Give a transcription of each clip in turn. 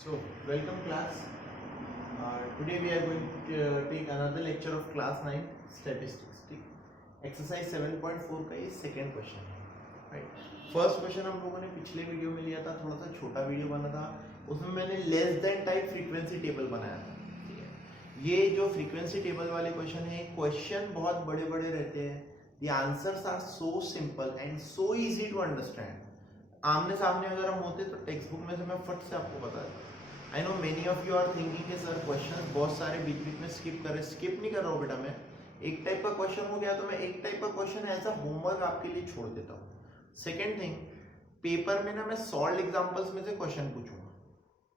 So, welcome class. Today we are going to take another lecture of class 9 statistics. ठीक, exercise 7.4 का ये second question है, right? First question हम लोगों ने पिछले वीडियो में लिया था, थोड़ा सा छोटा वीडियो बना था, उसमें मैंने less than type frequency table बनाया था. ठीक है, ये जो frequency table वाले question है, question बहुत बड़े-बड़े रहते हैं. The answers are so simple and so easy to understand. आमने सामने अगर हम होते तो टेक्स्ट बुक में से मैं फट से आपको बता देता. I know many of you are thinking कि सर क्वेश्चन बहुत सारे बीच बीच में स्किप कर रहे. स्किप नहीं कर रहा हूँ बेटा, मैं एक टाइप का क्वेश्चन हो गया तो मैं एक टाइप का क्वेश्चन ऐसा होमवर्क आपके लिए छोड़ देता हूँ. सेकेंड थिंग, पेपर में ना मैं सॉल्व एग्जाम्पल्स में से क्वेश्चन पूछूंगा,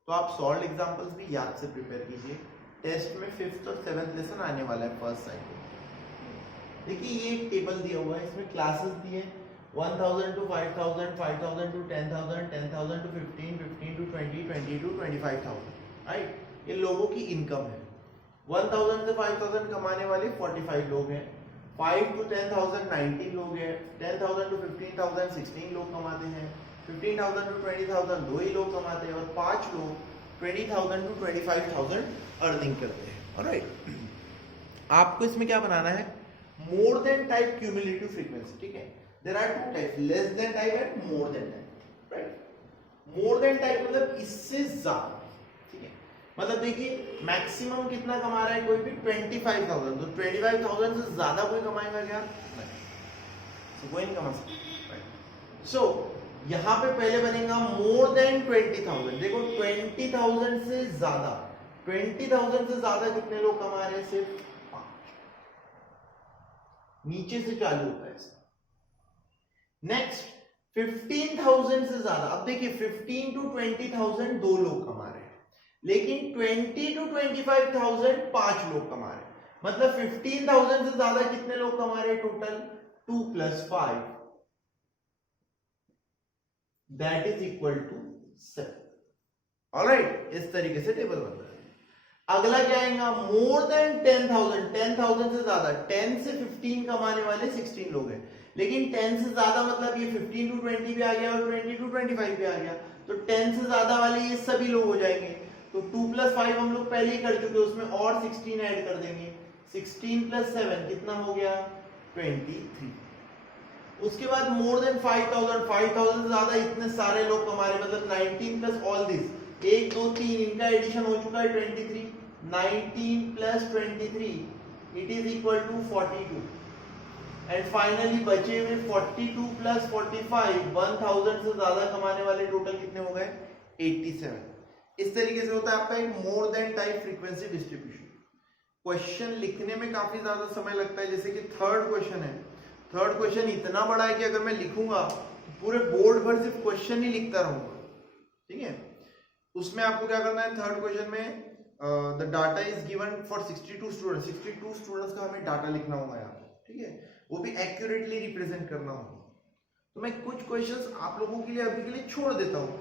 तो आप सॉल्व एग्जाम्पल्स भी याद से प्रिपेयर कीजिए. टेस्ट में 5th और 7th लेसन आने वाला है फर्स्ट साइकिल. देखिए ये एक टेबल दिया हुआ है, इसमें क्लासेस दिए 1000 to 5000, 5000 to 10000, 10000 to 15, 15 to 20, 20 to 25000. Right, ये लोगों की इनकम है. 1000 से 5000 कमाने वाले 45 लोग हैं, 5 to 10000 19 लोग हैं, 10000 to 15000 16 लोग कमाते हैं, 15000 to 20000 2 ही लोग कमाते हैं, और 5 लोग 20000 to 25000 अर्निंग करते हैं. ऑलराइट, आपको इसमें क्या बनाना है? More than type cumulative frequency. ठीक है, there are two types, less than type and more than type, right? more than type मतलब इससे ज्यादा. ठीक है, मतलब देखिए मैक्सिमम कितना कमा रहा है कोई भी 25000, तो 25000 से ज्यादा कोई कमाएगा क्या? नहीं, so कोई नहीं कमा सकता. सो यहाँ पे पहले बनेगा मोर देन 20000. देखो 20000 से ज्यादा, 20000 से ज्यादा कितने लोग कमा रहे हैं? सिर्फ 5. नीचे से चालू होता है. नेक्स्ट 15000 से ज्यादा. अब देखिए 15 to 20000 2 लोग कमा रहे हैं, लेकिन 20 to 25000 5 लोग कमा रहे हैं. मतलब 15000 से ज्यादा कितने लोग कमा रहे हैं? Total 2 + 5 that is equal to 7. Alright, इस तरीके से टेबल बन रहा है. अगला क्या आएगा? More than 10000. 10000 से ज्यादा, 10 से 15 कमाने वाले 16 लोग हैं, लेकिन 10 से ज्यादा मतलब ये 15 to 20 भी आ गया और 20 to 25 भी आ गया, तो 10 से ज्यादा वाले ये सभी लोग हो जाएंगे. तो 2 + 5 हम लोग पहले ही कर चुके, उसमें और 16 ऐड कर देंगे. 16 + 7 कितना हो गया? 23. उसके बाद मोर देन 5000. 5000 से ज्यादा इतने सारे लोग कमा रहे, मतलब 19 + ऑल दिस, 1 2 3 इनका एडिशन हो चुका है 23. 19 + 23 it is equal to 42. And finally बचे हुए 42 + 45, 1000 से ज्यादा कमाने वाले टोटल कितने हो गए? 87. इस तरीके से होता है आपका एक more than type frequency distribution. Question लिखने में काफी ज्यादा समय लगता है, जैसे कि थर्ड क्वेश्चन है. थर्ड क्वेश्चन इतना बड़ा है कि अगर मैं लिखूंगा तो पूरे बोर्ड भर सिर्फ क्वेश्चन ही लिखता रहूंगा. ठीक है, उसमें आपको क्या करना है? थर्ड क्वेश्चन में the data is given for 62 students. 62 students का हमें डाटा लिखना होगा यहाँ. ठीक है, वो भी एक्यूरेटली रिप्रेजेंट करना होगा. तो मैं कुछ क्वेश्चंस आप लोगों के लिए अभी के लिए छोड़ देता हूँ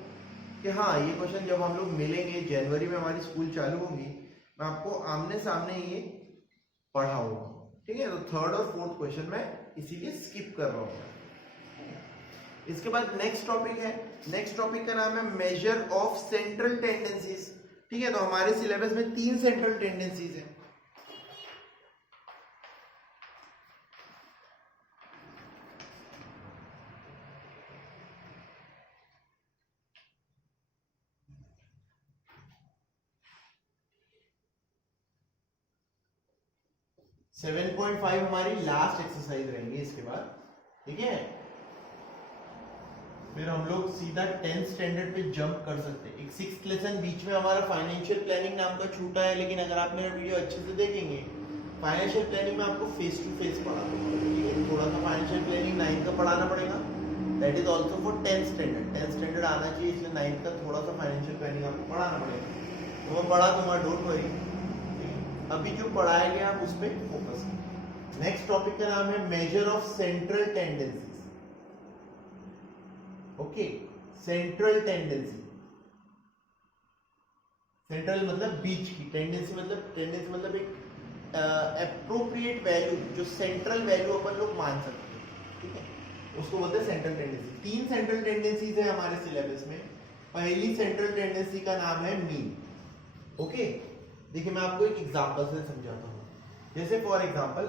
कि हाँ ये क्वेश्चन जब हम लोग मिलेंगे, जनवरी में हमारी स्कूल चालू होगी, मैं आपको आमने सामने ये पढ़ाऊंगा. ठीक है, तो थर्ड और फोर्थ क्वेश्चन मैं इसीलिए स्किप कर रहा हूँ. इसके बाद नेक्स्ट टॉपिक है. नेक्स्ट टॉपिक का नाम है मेजर ऑफ सेंट्रल टेंडेंसीज. ठीक है, तो हमारे सिलेबस में 3 सेंट्रल टेंडेंसीज है. सेवन 7.5 हमारी लास्ट एक्सरसाइज रहेंगी इसके बाद. ठीक है, फिर हम लोग सीधा 10th स्टैंडर्ड पे जंप कर सकते हैं. एक 6th लेसन बीच में हमारा फाइनेंशियल प्लानिंग नाम का छूटा है, लेकिन अगर आप मेरा वीडियो अच्छे से देखेंगे, फाइनेंशियल प्लानिंग में आपको फेस टू फेस पढ़ाना पड़ेगा. ठीक है, थोड़ा सा फाइनेंशियल प्लानिंग 9th का पढ़ाना पड़ेगा. That is also for 10th standard. 10th standard आना चाहिए, इसलिए 9th का थोड़ा सा फाइनेंशियल प्लानिंग आपको पढ़ाना पड़ेगा. तो मैं पढ़ा दूंगा, डोंट वरी. अभी जो पढ़ाया गया आप उस पर फोकस करें. नेक्स्ट टॉपिक का नाम है measure of central tendencies. Okay, central tendency. Central मतलब बीच की, टेंडेंसी मतलब एक एप्रोप्रिएट वैल्यू, जो सेंट्रल वैल्यू अपन लोग मान सकते हैं. ठीक है, उसको बोलते हैं सेंट्रल टेंडेंसी. 3 सेंट्रल टेंडेंसीज है हमारे सिलेबस में. पहली सेंट्रल टेंडेंसी का नाम है मीन। ओके, देखिए मैं आपको एक एग्जांपल से समझाता हूँ। जैसे फॉर एग्जांपल,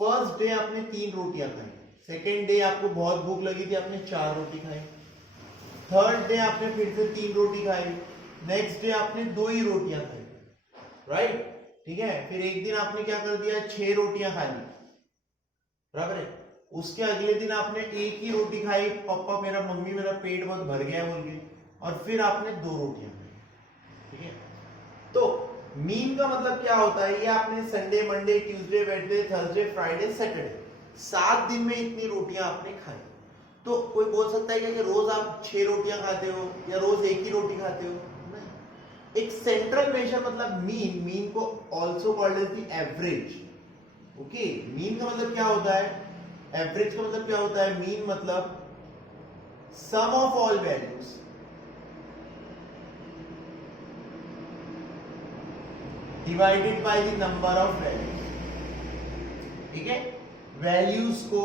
फर्स्ट डे आपने 3 रोटियां खाई, सेकेंड डे आपको बहुत भूख लगी थी, आपने 4 रोटी खाई, थर्ड डे आपने फिर से 3 रोटी खाई, नेक्स्ट डे आपने 2 ही रोटियां खाई, राइट? ठीक है, फिर एक दिन आपने क्या कर दिया, 6 रोटियां खा ली, बराबर है। उसके अगले दिन आपने 1 ही रोटी खाई, पापा मेरा मम्मी मेरा पेट बहुत भर गया बोल के, और फिर आपने 2 रोटियां खाई, ठीक है। तो मीन का मतलब क्या होता है, ये आपने Sunday, Monday, Tuesday, Wednesday, Thursday, Friday, Saturday 7 दिन में इतनी रोटियां आपने खाई। तो कोई बोल सकता है कि रोज आप 6 रोटियां खाते हो या रोज 1 ही रोटी खाते हो? नहीं। एक सेंट्रल मेजर मतलब मीन को also called as the average. Okay, mean का मतलब क्या होता है, एवरेज का मतलब क्या होता है, मीन मतलब sum of all values divided by the number of values. ठीक है, वैल्यूज को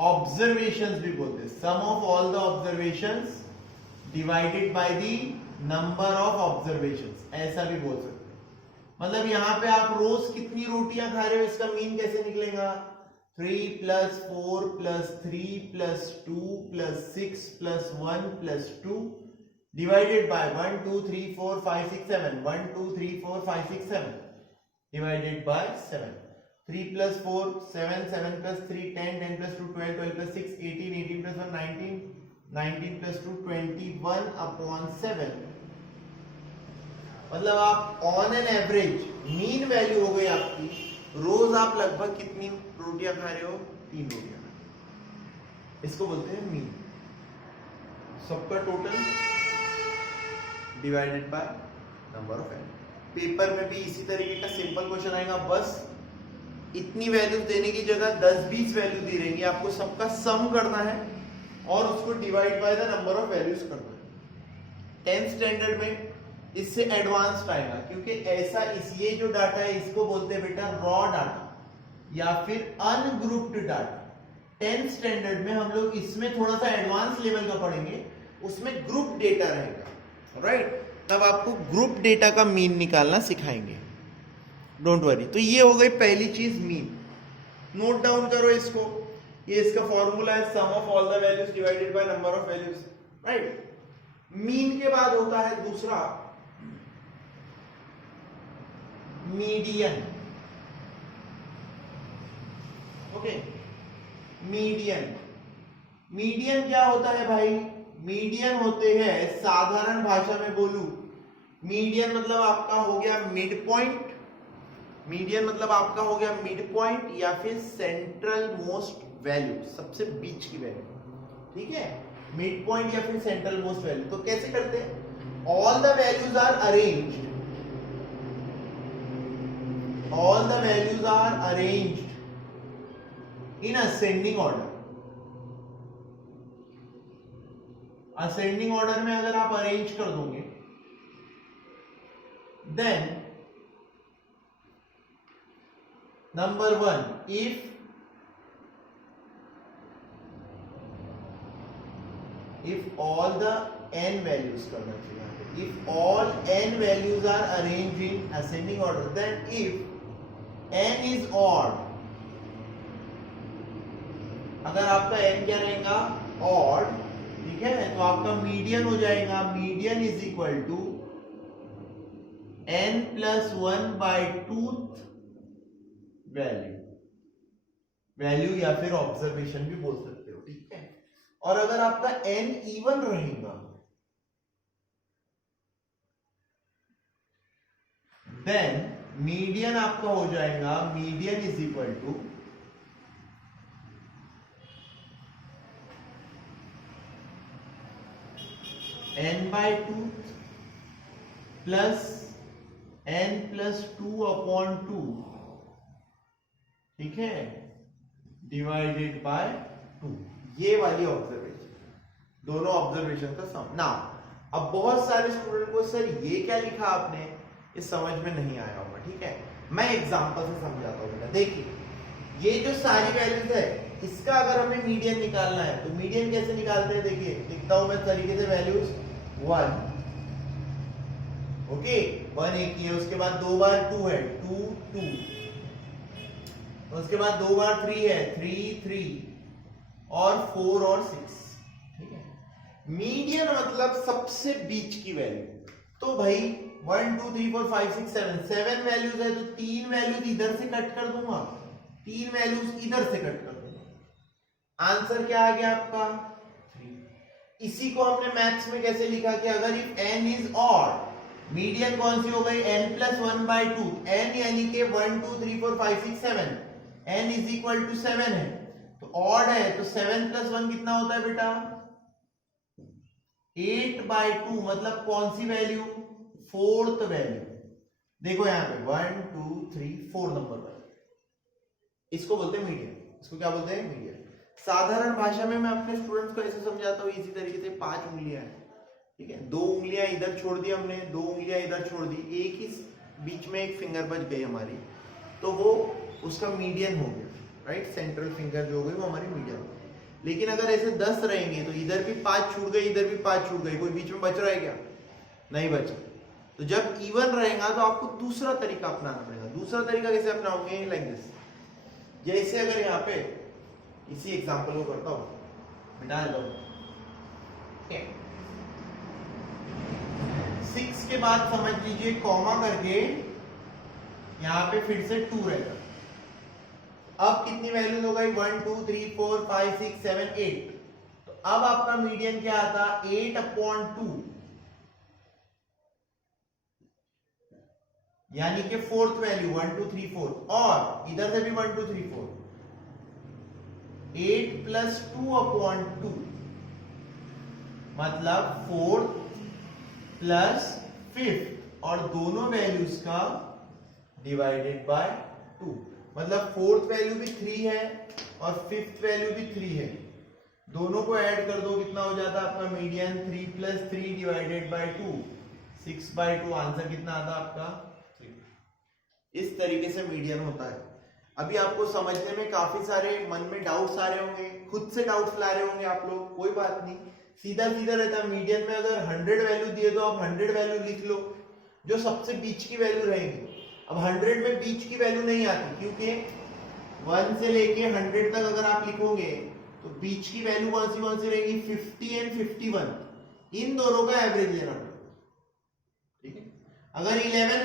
ऑब्जर्वेशंस भी बोलते हैं, sum of all the observations divided by the number of observations, ऐसा भी बोल सकते हैं। मतलब यहां पे आप रोज कितनी रोटियां खा रहे हो, इसका मीन कैसे निकलेगा, 3 + 4 + 3 + 2 + 6 + 1 + 2 divided by 1 2 3 4 5 6 7 1 2 3 4 5 6 7 divided by 7, 3 + 4 7 7 + 3 10 10 + 2 12 12 + 6 18 18 + 1 19 19 + 2 21/7। मतलब आप on an average mean value हो गई आपकी, रोज आप लगभग कितनी रोटियां खा रहे हो, 3 रोटियां, इसको बोलते हैं मीन। सबका total divided by number of value. Paper में भी इसी तरीके का सिंपल क्वेश्चन आएगा, बस इतनी वैल्यूज देने की जगह 10-20 वैल्यू दी रहेंगी, आपको सबका सम करना है और उसको divide by the number of values करना है। 10th स्टैंडर्ड में इससे एडवांस्ड आएगा, क्योंकि ऐसा ये जो डाटा है इसको बोलते हैं बेटा रॉ डाटा या फिर अनग्रुप्ड डाटा। 10th स्टैंडर्ड में हम लोग इसमें थोड़ा सा एडवांस लेवल का पढ़ेंगे, उसमें ग्रुप डेटा रहेगा, राइट? तब आपको ग्रुप डेटा का मीन निकालना सिखाएंगे, डोंट वरी। तो ये हो गई पहली चीज मीन, नोट डाउन करो इसको, ये इसका फॉर्मूला है sum of all the values divided by number of values, right? Mean के बाद होता है दूसरा मीडियन। ओके, मीडियन, मीडियन क्या होता है भाई, मीडियन होते हैं, साधारण भाषा में बोलूं, मीडियन मतलब आपका हो गया मिड पॉइंट, मीडियन मतलब आपका हो गया मिड पॉइंट या फिर सेंट्रल मोस्ट वैल्यू, सबसे बीच की वैल्यू, ठीक है? मिड पॉइंट या फिर सेंट्रल मोस्ट वैल्यू। तो कैसे करते हैं, all the values are arranged, all the values are arranged in ascending order। ascending order में अगर आप अरेंज कर दोगे, then number 1, if all the n values करना चाहिए, if all n values are arranged in ascending order, then if n is odd, अगर आपका n क्या रहेगा, odd, ठीक है, तो आपका मीडियन हो जाएगा, median is equal to n + 1/2 value, value या फिर ऑब्जर्वेशन भी बोल सकते हो, ठीक है? और अगर आपका n इवन रहेगा, देन मीडियन आपका हो जाएगा, median is equal to n/2 plus n + 2/2, ठीक है, डिवाइडेड बाय 2। ये वाली ऑब्जर्वेशन, दोनों ऑब्जर्वेशन का सम। ना अब बहुत सारे स्टूडेंट को सर ये क्या लिखा आपने, ये समझ में नहीं आया होगा, ठीक है? मैं एग्जांपल से समझाता हूँ बेटा। देखिए, ये जो सारी वैल्यूज है इसका अगर हमें मीडियन निकालना है तो मीडियन कैसे निकालते हैं, देखिए लिखता हूं मैं तरीके से, वैल्यूज 1, ओके 1 एक ही है, उसके बाद 2 बार 2 है 2 2, उसके बाद 2 बार 3 है 3 3 और 4 और 6, ठीक है। मीडियन मतलब सबसे बीच की वैल्यू। तो भाई 1 2 3 4 5 6 7 वैल्यूज है, तो 3 वैल्यूज इधर से कट कर दूंगा, 3 वैल्यूज इधर से कट कर दूंगा। आंसर क्या आ गया आपका 3। इसी को हमने मैथ्स में कैसे लिखा कि अगर if n is odd, median कौन सी हो गई n प्लस 1/2, n यानी कि 1 2 3 4 5 6 7, n इज इक्वल टू 7 है, तो ऑड है, तो 7 प्लस 1 कितना होता है बेटा 8/2, मतलब कौन सी वैल्यू, फोर्थ वैल्यू। देखो यहां पे 1 2 3 4 नंबर वैल्यू, इसको बोलते हैं मीडियन। इसको क्या बोलते हैं, मीडियन। साधारण भाषा में मैं अपने स्टूडेंट्स को ऐसे समझाता हूँ इसी तरीके से, 5 उंगलियां हैं, ठीक है, 2 उंगलियां इधर छोड़ दी हमने, 2 उंगलियां इधर छोड़ दी, एक ही बीच में एक फिंगर बच गई हमारी, तो वो उसका मीडियन हो गया, राइट। सेंट्रल फिंगर जो हो गई वो हमारी मीडियन हो गई। लेकिन अगर ऐसे 10 रहेंगे तो इधर भी 5 छूट गई, इधर भी 5 छूट गई, कोई बीच में बच रहा है क्या, नहीं बचा। तो जब इवन रहेगा तो आपको दूसरा तरीका अपनाना पड़ेगा। दूसरा तरीका कैसे अपनाओगे, लाइक दिस। जैसे अगर यहाँ पे इसी एग्जांपल को करता हूं, मिटा देता हूं, 6 के बाद समझ लीजिए कॉमा करके यहाँ पे फिर से 2 रहेगा। अब कितनी वैल्यूज हो गई, 1 2 3 4 5 6 7 8। तो अब आपका मीडियन क्या आता, 8/2, यानी कि फोर्थ वैल्यू 1 2 3 4, और इधर से भी 1 2 3 4, 8 प्लस 2/2, मतलब फोर्थ प्लस फिफ्थ, और दोनों वैल्यूज का डिवाइडेड बाय 2, मतलब फोर्थ वैल्यू भी 3 है और फिफ्थ वैल्यू भी 3 है, दोनों को ऐड कर दो, कितना हो जाता है आपका median, 3 plus 3 divided by 2, 6/2। Answer कितना आता आपका 3। इस तरीके से मीडियन होता है। अभी आपको समझने में काफी सारे मन में डाउट्स आ रहे होंगे, खुद से डाउट्स ला रहे होंगे आप लोग, कोई बात नहीं, सीधा सीधा रहता है। मीडियन में अगर 100 वैल्यू दिए तो आप 100 वैल्यू लिख लो, जो सबसे बीच की वैल्यू रहेंगी। अब 100 में बीच की वैल्यू नहीं आती, क्योंकि 1 से लेके 100 तक अगर आप लिखोगे तो बीच की वैल्यू कौन सी रहेगी, 50 एंड 51, इन दोनों का एवरेज लेना पड़ेगा, ठीक है। अगर 11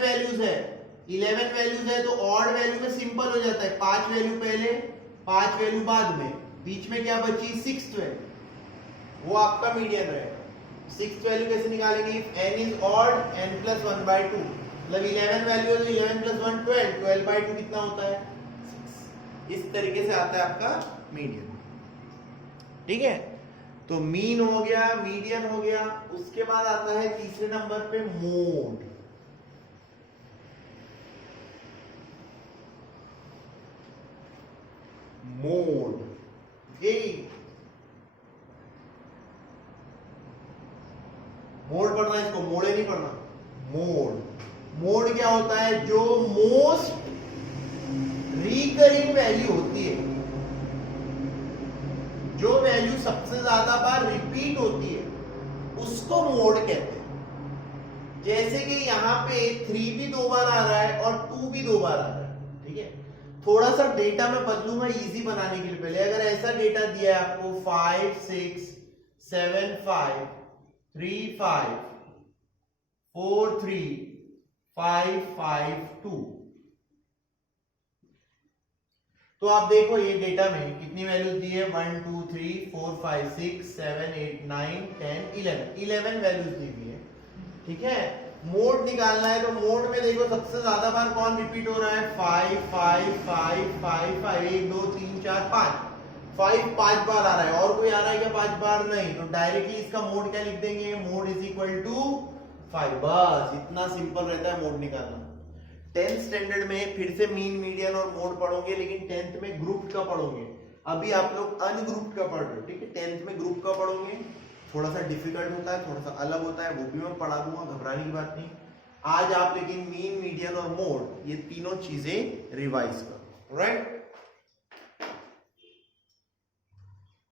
वैल्यूज है तो ऑड वैल्यू में सिंपल हो जाता है, 5 वैल्यू पहले 5 वैल्यू बाद में, बीच में क्या बची, 6th वैल्यू, वो आपका मीडियन रहेगा। 6th वैल्यू कैसे निकालेंगे, n is odd, n plus 1/2, मतलब 11 वैल्यू है तो 11 प्लस 1 12, 12/2 कितना होता है 6। इस तरीके से आता है आपका मीडियन, ठीक है। तो मीन हो गया, मीडियन हो गया। उसके बाद आता है तीसरे नंबर पे मोड। मोड, यही मोड पढ़ना, इसको मोड़े नहीं पढ़ना, मोड क्या होता है, जो मोस्ट रिकरिंग वैल्यू होती है, जो वैल्यू सबसे ज्यादा बार रिपीट होती है, उसको मोड कहते हैं। जैसे कि यहां पे 3 भी 2 बार आ रहा है और 2 भी 2 बार आ रहा है, ठीक है। थोड़ा सा डेटा मैं बदलूंगा इजी बनाने के लिए। पहले अगर ऐसा डेटा दिया है आपको 5 6 7 5 3 5 4 3 5 5 2, तो आप देखो ये डेटा में कितनी वैल्यूज दी है, 1 2 3 4 5 6 7 8 9 10 11 वैल्यूज दी हुई है, ठीक है। मोड निकालना है तो मोड में देखो सबसे ज्यादा बार कौन रिपीट हो रहा है, 5 5 5 5 5 1 2 3 4 5 5 बार आ रहा है। और कोई आ रहा है क्या 5 बार, नहीं, तो डायरेक्टली इसका मोड क्या लिख देंगे, मोड इज इक्वल टू 5। बस इतना सिंपल रहता है मोड निकालना। 10th स्टैंडर्ड में फिर से मीन, मीडियन और मोड पढ़ोगे, लेकिन 10th में ग्रुप का पढ़ोगे। अभी आप लोग अनग्रुप्ड का पढ़ रहे हो, ठीक है। 10th में ग्रुप का पढ़ोगे, थोड़ा सा डिफिकल्ट होता है, थोड़ा सा अलग होता है, वो भी मैं पढ़ा दूंगा, घबराने की बात नहीं। आज आप लेकिन मीन, मीडियन और मोड, ये तीनों चीजें रिवाइज करो, राइट।